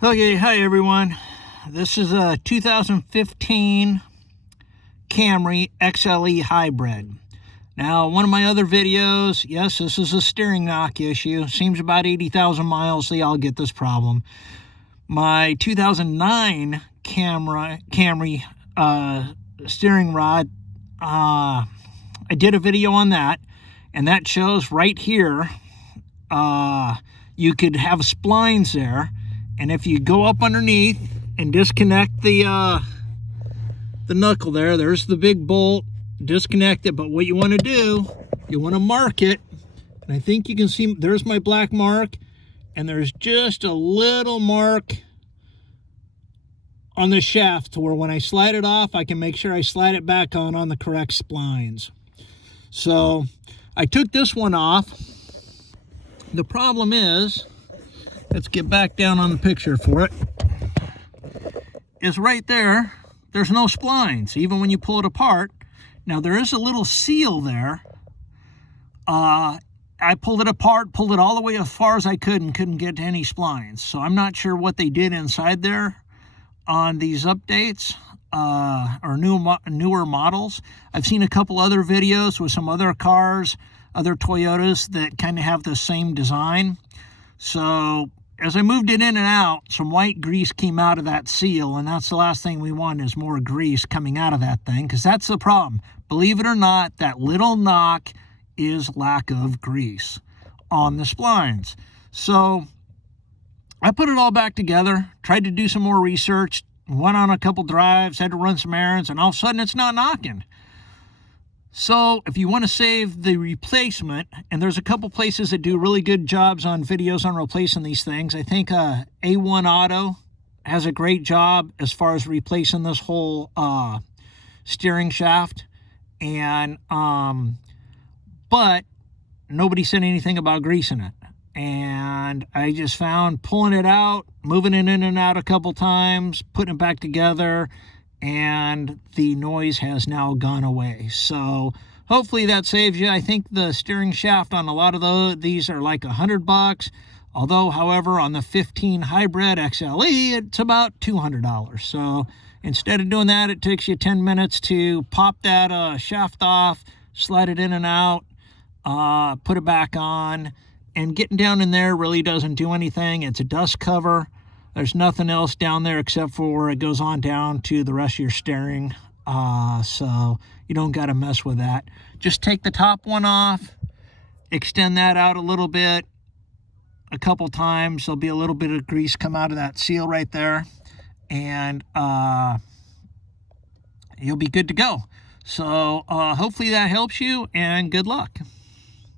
Okay, hi everyone. This is a 2015 Camry XLE Hybrid. Now, one of my other videos, yes, this is a steering knock issue. Seems about 80,000 miles, they all get this problem. My 2009 Camry steering rod, I did a video on that, and that shows right here, you could have splines there. And if you go up underneath and disconnect the knuckle there, there's the big bolt, disconnect it. But what you want to do, you want to mark it. And I think you can see, there's my black mark. And there's just a little mark on the shaft to where when I slide it off, I can make sure I slide it back on the correct splines. So I took this one off. The problem is, let's get back down on the picture for it, is right there, there's no splines, even when you pull it apart. Now there is a little seal there. I pulled it apart, pulled it all the way as far as I could and couldn't get to any splines. So I'm not sure what they did inside there on these updates or newer models. I've seen a couple other videos with some other cars, other Toyotas that kind of have the same design. So as I moved it in and out, some white grease came out of that seal, and that's the last thing we want is more grease coming out of that thing, because that's the problem. Believe it or not, that little knock is lack of grease on the splines. So I put it all back together, tried to do some more research, went on a couple drives, had to run some errands, and all of a sudden it's not knocking. So if you want to save the replacement, and there's a couple places that do really good jobs on videos on replacing these things. I think A1 Auto has a great job as far as replacing this whole steering shaft. And but nobody said anything about greasing it. And I just found pulling it out, moving it in and out a couple times, putting it back together, and the noise has now gone away. So hopefully that saves you. I think the steering shaft on a lot of these are like $100. Although, however, on the 15 Hybrid XLE, it's about $200. So instead of doing that, it takes you 10 minutes to pop that shaft off, slide it in and out, put it back on, and getting down in there really doesn't do anything. It's a dust cover. There's nothing else down there except for it goes on down to the rest of your steering. So you don't got to mess with that. Just take the top one off, extend that out a little bit, a couple times. There'll be a little bit of grease come out of that seal right there, and you'll be good to go. So hopefully that helps you, and good luck.